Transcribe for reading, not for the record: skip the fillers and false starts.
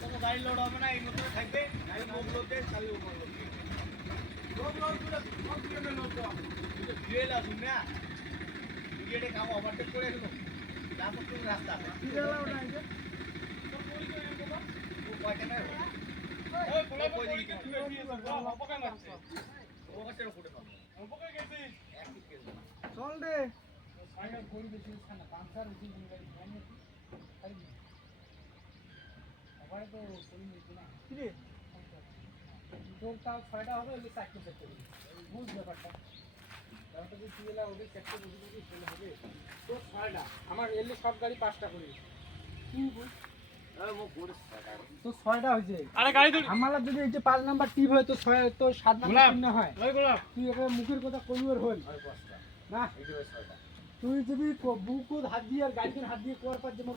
কোনো গাড়ি লোড হবে না, এই মতো থাকবে, গাড়ি মুখ লোডে চালু করবে। ভিড়ে আসুন না, ভিড়ে কাম ওভারটেক করে গেল, তারপর তুমি রাস্তা চল রে ছয়টা হবে চারটে চেক করবি বুঝ ব্যাপারটা তোর ছয়টা আমার এলে সব গাড়ি 5টা করে তো 6টা হয়েছে। আরে গাড়ি আমার যদি এই যে 5 নাম্বার টিপ হয় তো 6 তো 7 নাম্বার না হয় তুই এখানে মুখের কথা কইবি আর হল না তুই যদি বুকুত হাত দিয়ে আর গাড়িতে হাত দিয়ে কোয়ার পর